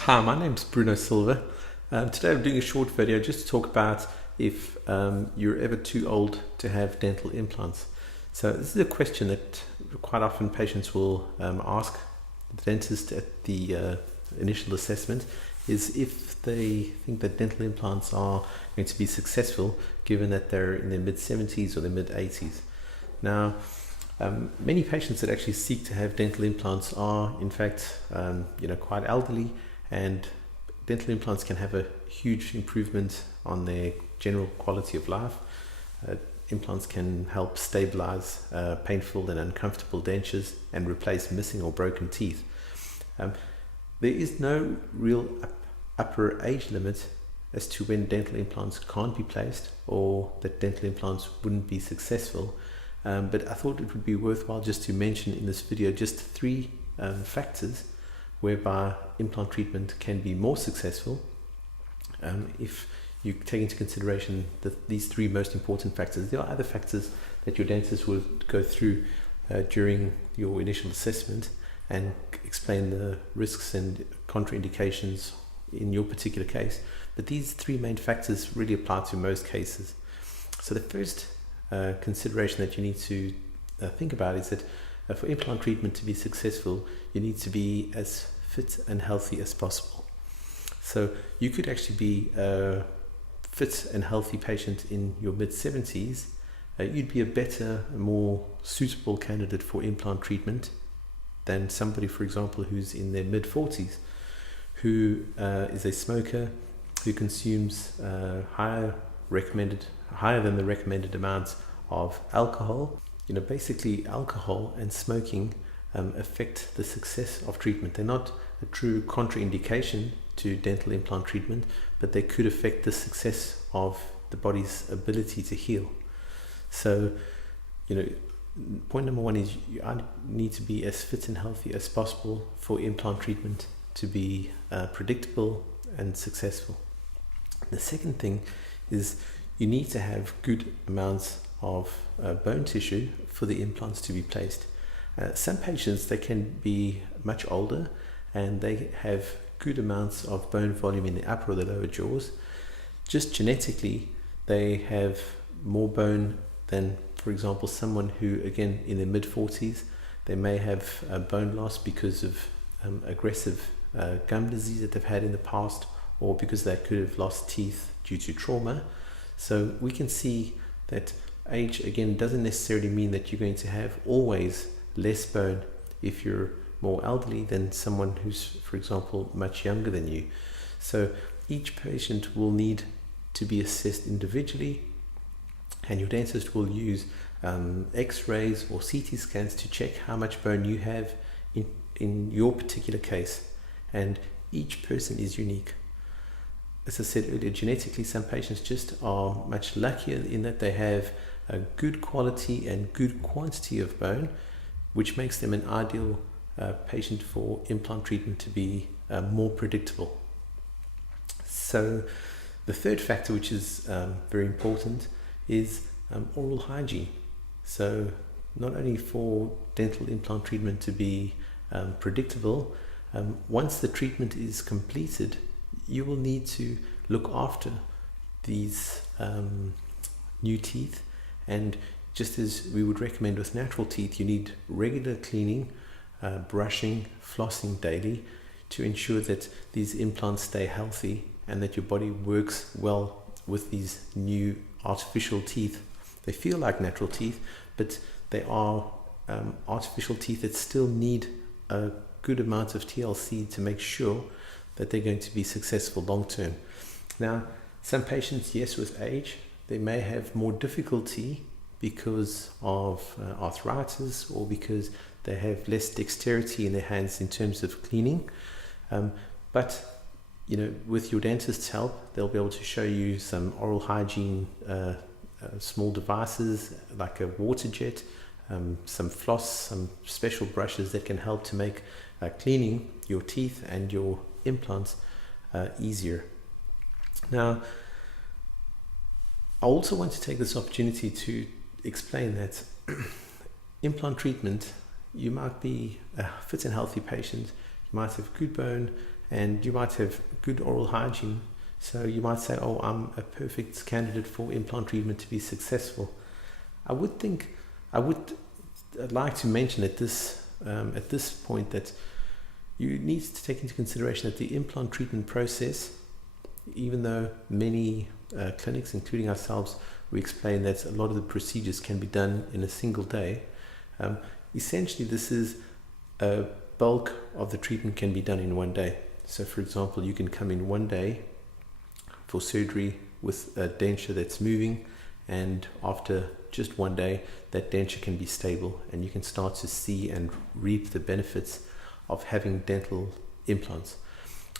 Hi, my name's Bruno Silva. Today I'm doing a short video just to talk about if you're ever too old to have dental implants. So this is a question that quite often patients will ask the dentist at the initial assessment, is if they think that dental implants are going to be successful given that they're in their mid-70s or their mid-80s. Now, many patients that actually seek to have dental implants are in fact quite elderly, and dental implants can have a huge improvement on their general quality of life. Implants can help stabilize painful and uncomfortable dentures and replace missing or broken teeth. There is no real upper age limit as to when dental implants can't be placed or that dental implants wouldn't be successful. But I thought it would be worthwhile just to mention in this video just three factors whereby implant treatment can be more successful if you take into consideration these three most important factors. There are other factors that your dentist will go through during your initial assessment and explain the risks and contraindications in your particular case, but these three main factors really apply to most cases. So the first consideration that you need to think about is that for implant treatment to be successful, you need to be as fit and healthy as possible. So you could actually be a fit and healthy patient in your mid-70s. You'd be a better, more suitable candidate for implant treatment than somebody, for example, who's in their mid-40s, who is a smoker, who consumes higher than the recommended amounts of alcohol. Basically alcohol and smoking affect the success of treatment. They're not a true contraindication to dental implant treatment, but they could affect the success of the body's ability to heal. So, point number one is you need to be as fit and healthy as possible for implant treatment to be predictable and successful. The second thing is you need to have good amounts of bone tissue for the implants to be placed. Some patients, they can be much older and they have good amounts of bone volume in the upper or the lower jaws. Just genetically, they have more bone than, for example, someone who, again, in their mid-40s, they may have bone loss because of aggressive gum disease that they've had in the past, or because they could have lost teeth due to trauma. So we can see that age, again, doesn't necessarily mean that you're going to have always less bone if you're more elderly than someone who's, for example, much younger than you. So each patient will need to be assessed individually, and your dentist will use x-rays or CT scans to check how much bone you have in your particular case, and each person is unique. As I said earlier, genetically, some patients just are much luckier in that they have a good quality and good quantity of bone, which makes them an ideal patient for implant treatment to be more predictable. So the third factor, which is very important, is oral hygiene. So not only for dental implant treatment to be predictable, once the treatment is completed, you will need to look after these new teeth, and just as we would recommend with natural teeth, you need regular cleaning, brushing, flossing daily to ensure that these implants stay healthy and that your body works well with these new artificial teeth. They feel like natural teeth, but they are artificial teeth that still need a good amount of TLC to make sure that they're going to be successful long term. Now, some patients, yes, with age, they may have more difficulty because of arthritis, or because they have less dexterity in their hands in terms of cleaning. But with your dentist's help, they'll be able to show you some oral hygiene small devices like a water jet, some floss, some special brushes that can help to make cleaning your teeth and your implants easier. Now, I also want to take this opportunity to explain that implant treatment, you might be a fit and healthy patient, you might have good bone and you might have good oral hygiene. So you might say, oh, I'm a perfect candidate for implant treatment to be successful. I would like to mention at this point that you need to take into consideration that the implant treatment process, even though many clinics, including ourselves, we explain that a lot of the procedures can be done in a single day, essentially this is a bulk of the treatment can be done in one day. So for example, you can come in one day for surgery with a denture that's moving, and after just one day that denture can be stable and you can start to see and reap the benefits of having dental implants.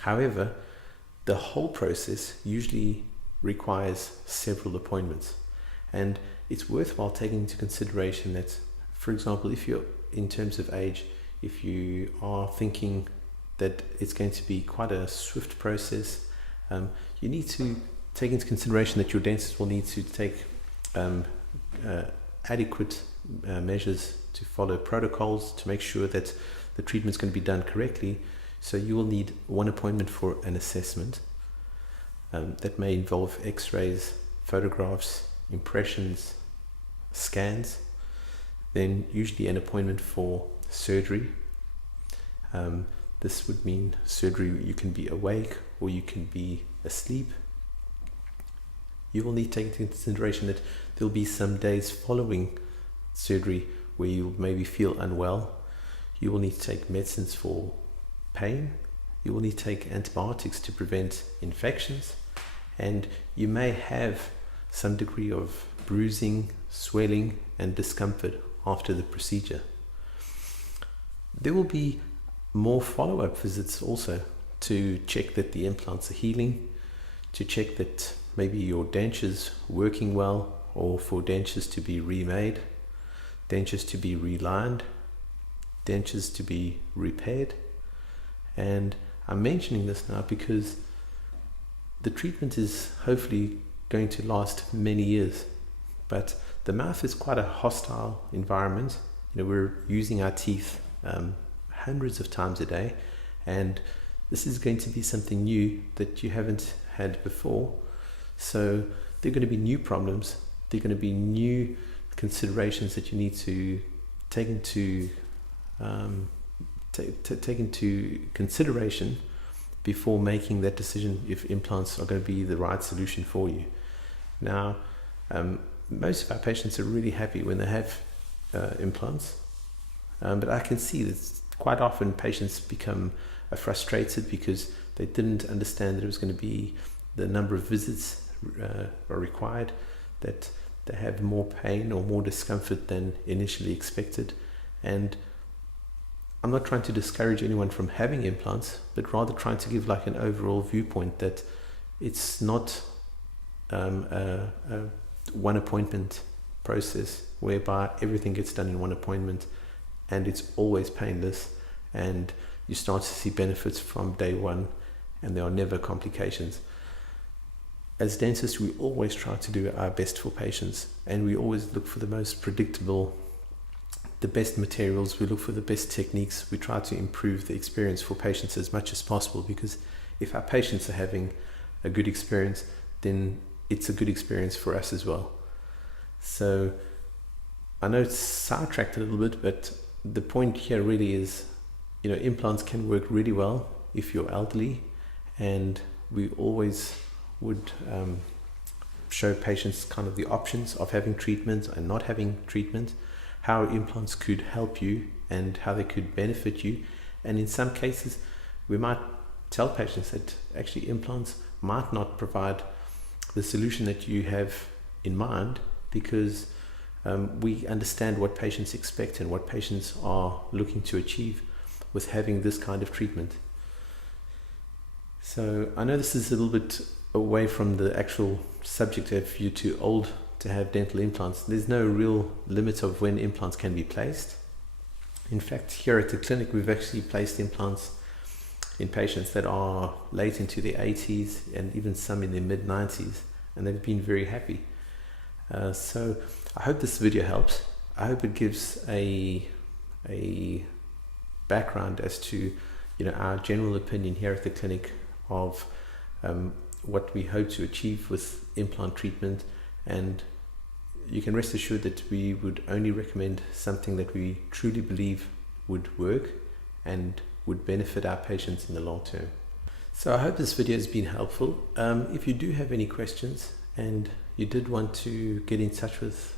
However, the whole process usually requires several appointments, and it's worthwhile taking into consideration that, for example, if you're in terms of age, if you are thinking that it's going to be quite a swift process, you need to take into consideration that your dentist will need to take adequate measures to follow protocols to make sure that the treatment is going to be done correctly. So you will need one appointment for an assessment. That may involve x-rays, photographs, impressions, scans. Then usually an appointment for surgery. This would mean surgery, you can be awake or you can be asleep. You will need to take into consideration that there'll be some days following surgery where you maybe feel unwell. You will need to take medicines for pain. You will need to take antibiotics to prevent infections, and you may have some degree of bruising, swelling and discomfort after the procedure. There will be more follow-up visits also to check that the implants are healing, to check that maybe your denture's working well, or for dentures to be remade, dentures to be relined, dentures to be repaired. And I'm mentioning this now because the treatment is hopefully going to last many years, but the mouth is quite a hostile environment. We're using our teeth hundreds of times a day, and this is going to be something new that you haven't had before. So there are going to be new problems, there are going to be new considerations that you need to take into take into consideration before making that decision if implants are going to be the right solution for you. Now, most of our patients are really happy when they have implants, but I can see that quite often patients become frustrated because they didn't understand that it was going to be the number of visits are required, that they have more pain or more discomfort than initially expected. And I'm not trying to discourage anyone from having implants, but rather trying to give like an overall viewpoint that it's not a one appointment process whereby everything gets done in one appointment and it's always painless and you start to see benefits from day one and there are never complications. As dentists, we always try to do our best for patients, and we always look for the most predictable, the best materials, we look for the best techniques. We try to improve the experience for patients as much as possible, because if our patients are having a good experience, then it's a good experience for us as well. So I know it's sidetracked a little bit, but the point here really is, implants can work really well if you're elderly, and we always would show patients kind of the options of having treatment and not having treatment, how implants could help you and how they could benefit you. And in some cases, we might tell patients that actually implants might not provide the solution that you have in mind, because we understand what patients expect and what patients are looking to achieve with having this kind of treatment. So I know this is a little bit away from the actual subject if you're too old to have dental implants. There's no real limit of when implants can be placed. In fact, here at the clinic, we've actually placed implants in patients that are late into their 80s and even some in their mid-90s, and they've been very happy. So I hope this video helps. I hope it gives a background as to our general opinion here at the clinic of what we hope to achieve with implant treatment, and you can rest assured that we would only recommend something that we truly believe would work and would benefit our patients in the long term. So I hope this video has been helpful. If you do have any questions and you did want to get in touch with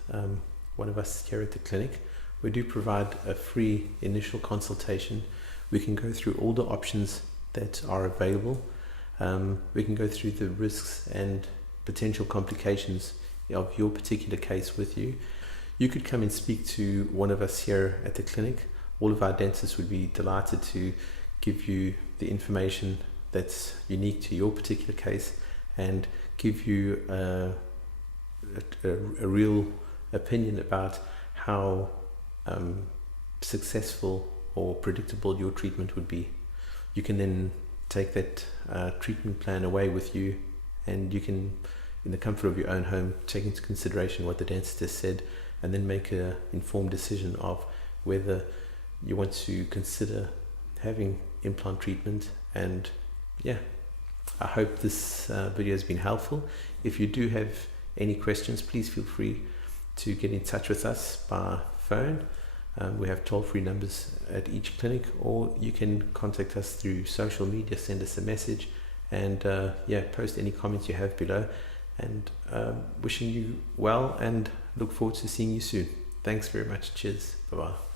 one of us here at the clinic, we do provide a free initial consultation. We can go through all the options that are available. We can go through the risks and potential complications of your particular case with you. You could come and speak to one of us here at the clinic. All of our dentists would be delighted to give you the information that's unique to your particular case and give you a real opinion about how successful or predictable your treatment would be. You can then take that treatment plan away with you, and you can, in the comfort of your own home, take into consideration what the dentist has said and then make an informed decision of whether you want to consider having implant treatment. And yeah, I hope this video has been helpful. If you do have any questions, please feel free to get in touch with us by phone. We have toll-free numbers at each clinic, or you can contact us through social media, send us a message, and post any comments you have below. And wishing you well, and look forward to seeing you soon. Thanks very much. Cheers. Bye-bye.